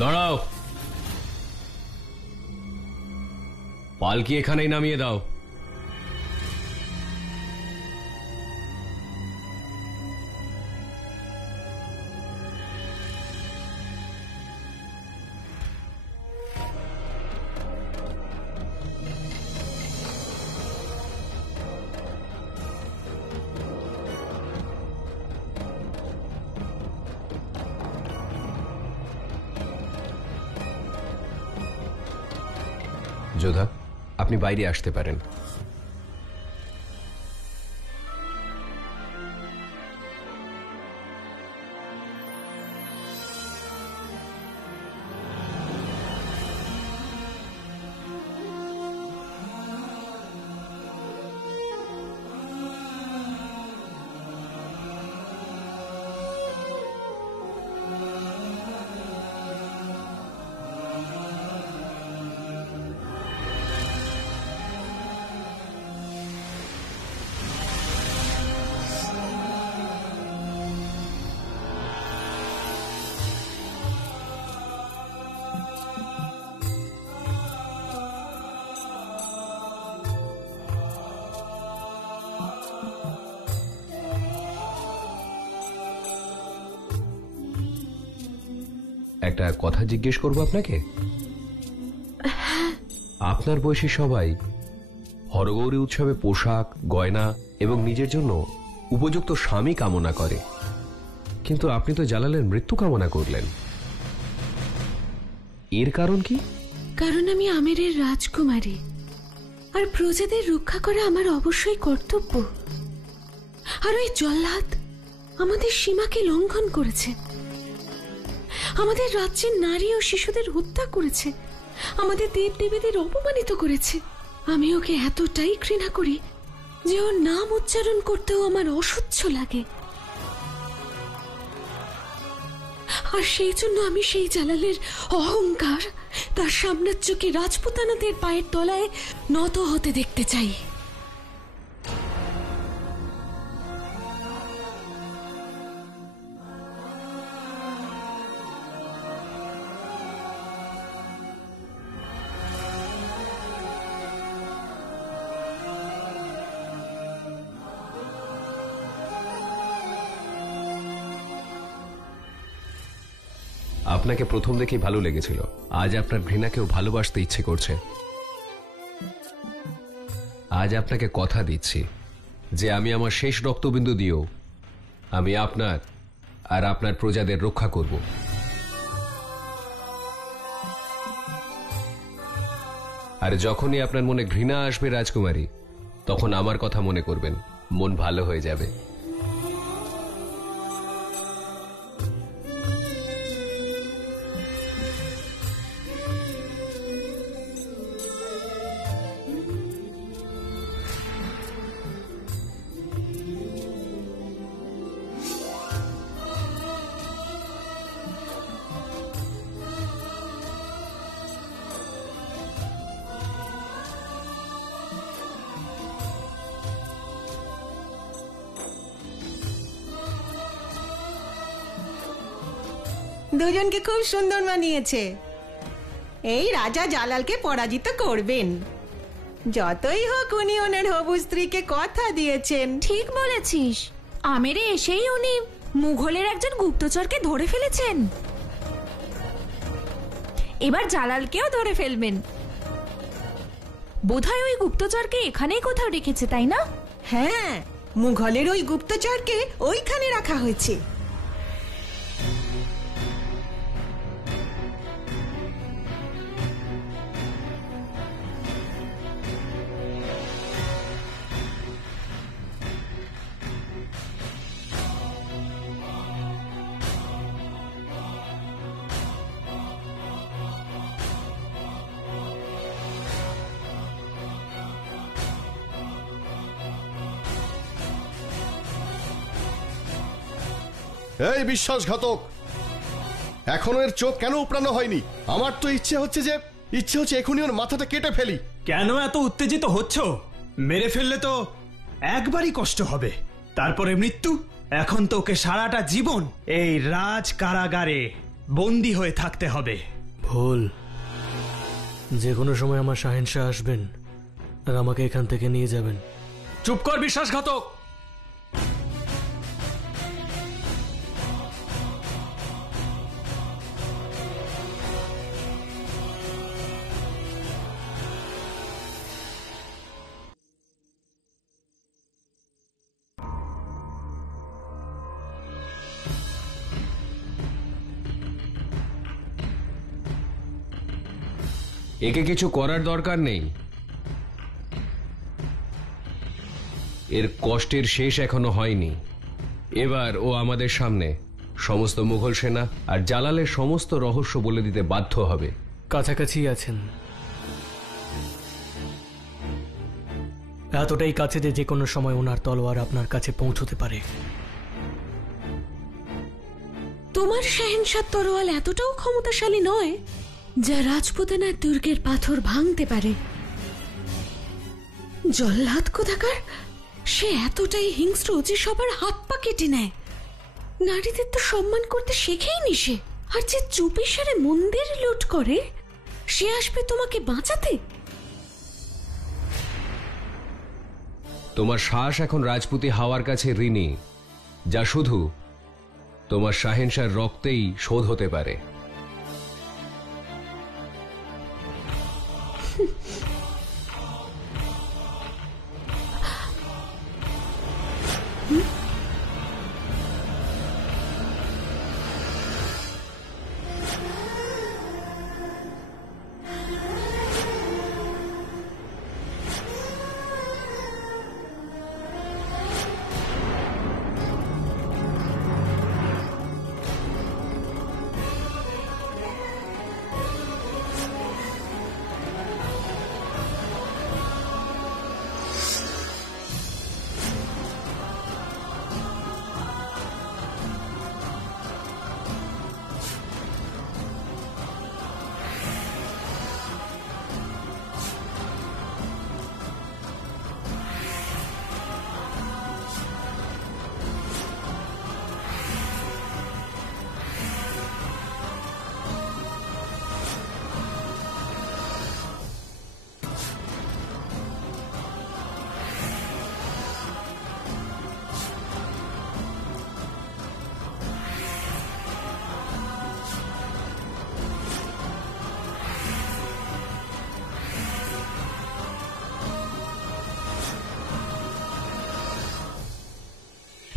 দাঁড়াও, পালকি এখানেই নামিয়ে দাও। যোধা, আপনি বাইরে আসতে পারেন। একটা কথা জিজ্ঞেস করব আপনাকে। আপনার বয়সী সবাই হরগৌরী উৎসবে পোশাক, গয়না এবং নিজের জন্য উপযুক্ত স্বামী কামনা করে, কিন্তু আপনি তো জালালের মৃত্যু কামনা করলেন। এর কারণ কি? কারণ আমি আমেরের রাজকুমারী, আর প্রজাদের রক্ষা করা আমার অবশ্যই কর্তব্য। আর ওই জল্লাদ আমাদের সীমাকে লঙ্ঘন করেছে, আমাদের রাজ্যের নারী ও শিশুদের হত্যা করেছে, আমাদের দেব দেবীদের অপমানিত করেছে। আমি ওকে এতটাই ঘৃণা করি যে ওর নাম উচ্চারণ করতেও আমার অসহ্য লাগে। আর সেই জন্য আমি সেই জালালের অহংকার, তার সাম্রাজ্যকে রাজপুতানাদের পায়ের তলায় নত হতে দেখতে চাই। আপনাকে প্রথম দেখেই ভালো লেগেছিল, আজ আপনার ঘৃণাকেও ভালোবাসতে ইচ্ছে করছে। আজ আপনাকে কথা দিচ্ছি যে আমি আমার শেষ রক্তবিন্দু দিয়েও আমি আপনার আর আপনার প্রজাদের রক্ষা করব। আর যখনই আপনার মনে ঘৃণা আসবে রাজকুমারী, তখন আমার কথা মনে করবেন, মন ভালো হয়ে যাবে। দুজনকে খুব সুন্দর মানিয়েছে। এই রাজা জালালকে পরাজিত করবেন। যতই হোক উনি ওনার হবু স্ত্রীকে কথা দিয়েছেন। ঠিক বলেছিস, আমেরে এসেই উনি মুঘলের একজন গুপ্তচরকে ধরে ফেলেছেন, এবার জালালকেও ধরে ফেলবেন। বোধহয় ওই গুপ্তচরকে এখানেই কোথাও রেখেছে, তাই না? হ্যাঁ, মুঘলের ওই গুপ্তচরকে ওইখানে রাখা হয়েছে। এই বিশ্বাসঘাতক, এখনো এর চোখ কেন উপড়ানো হয়নি? আমার তো ইচ্ছে হচ্ছে এখনই ওর মাথাটা কেটে ফেলি। কেন এত উত্তেজিত হচ্ছ? মেরে ফেললে তো একবারই কষ্ট হবে, তারপরে মৃত্যু। এখন তো ওকে সারাটা জীবন এই রাজ কারাগারে বন্দী হয়ে থাকতে হবে। ভুল। যে কোনো সময় আমার শাহেনশাহ আসবেন আর আমাকে এখান থেকে নিয়ে যাবেন। চুপ কর বিশ্বাসঘাতক। একে কিছু করার দরকার নেই। এর কষ্টের শেষ এখনো হয়নি। এবার ও আমাদের সামনে সমস্ত মুঘল সেনা আর জালালের সমস্ত রহস্য বলে দিতে বাধ্য হবে। কাছাকাছি আছেন, এতটাই কাছে যে কোনো সময় ওনার তলোয়ার আপনার কাছে পৌঁছতে পারে। তোমার শাহেনশাহ তরোয়াল এতটাও ক্ষমতাশালী নয় যা রাজপুতানার দুর্গের পাথর ভাঙতে পারে। জল্লাদ কোথাকার, সে এতটাই হিংস্র যে সবার হাত পা কেটে নেয়। নারীদের তো সম্মান করতে শেখেইনি সে। আর যে চুপি সারে মন্দির লুট করে, সে আসবে তোমাকে বাঁচাতে? তোমার শ্বাস এখন রাজপুতি হাওয়ার কাছে ঋণী, যা শুধু তোমার শাহেনশাহর রক্তেই শোধ হতে পারে।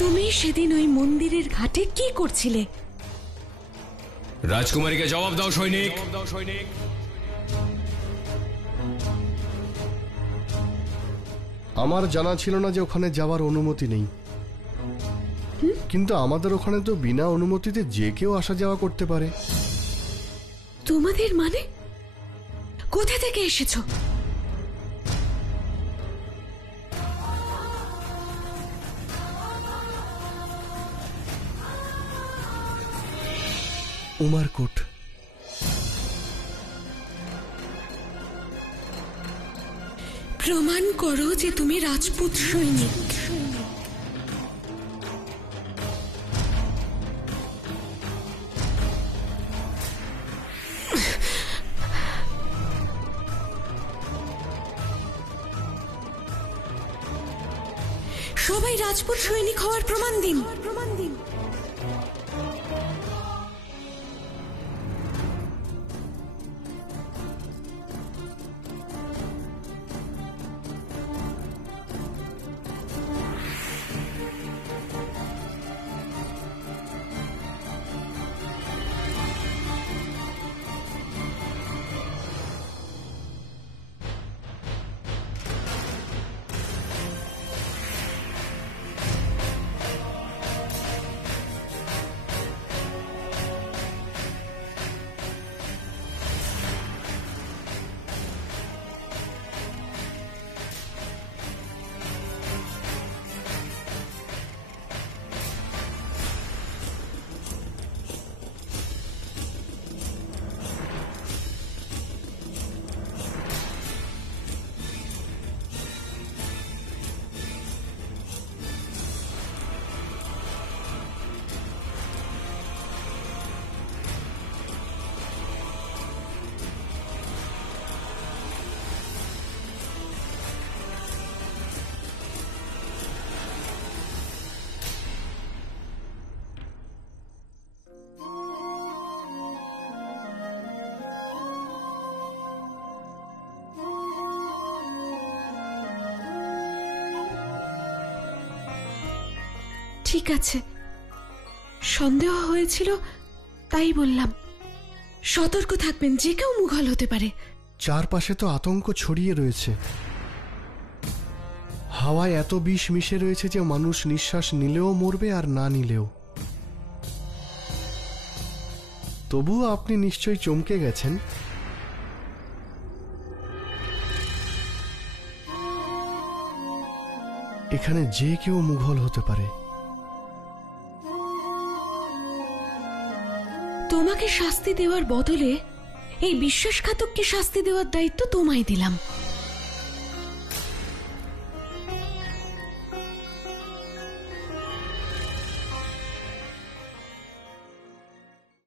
তুমি সেদিন ওই মন্দিরের ঘাটে কি করছিলে? রাজকুমারীকে জবাব দাও সৈনিক। আমার জানা ছিল না যে ওখানে যাওয়ার অনুমতি নেই, কিন্তু আমাদের ওখানে তো বিনা অনুমতিতে যে কেউ আসা যাওয়া করতে পারে। তোমাদের মানে? কোথা থেকে এসেছো? উমারকোট। প্রমাণ করো যে তুমি রাজপুত সৈনিক। সবাই রাজপুত সৈনিক হওয়ার প্রমাণ দিন। ঠিক আছে, সন্দেহ হয়েছিল তাই বললাম। সতর্ক থাকবেন, যে কেউ মুঘল হতে পারে। চারপাশে তো আতঙ্ক ছড়িয়ে রয়েছে। হাওয়ায় এত বিষ মিশে রয়েছে যে মানুষ নিঃশ্বাস নিলেও মরবে আর না নিলেও। তবুও আপনি নিশ্চয়ই চমকে গেছেন। এখানে যে কেউ মুঘল হতে পারে। তোমাকে শাস্তি দেওয়ার বদলে এই বিশ্বাসঘাতককে শাস্তি দেওয়ার দায়িত্ব তোমায় দিলাম।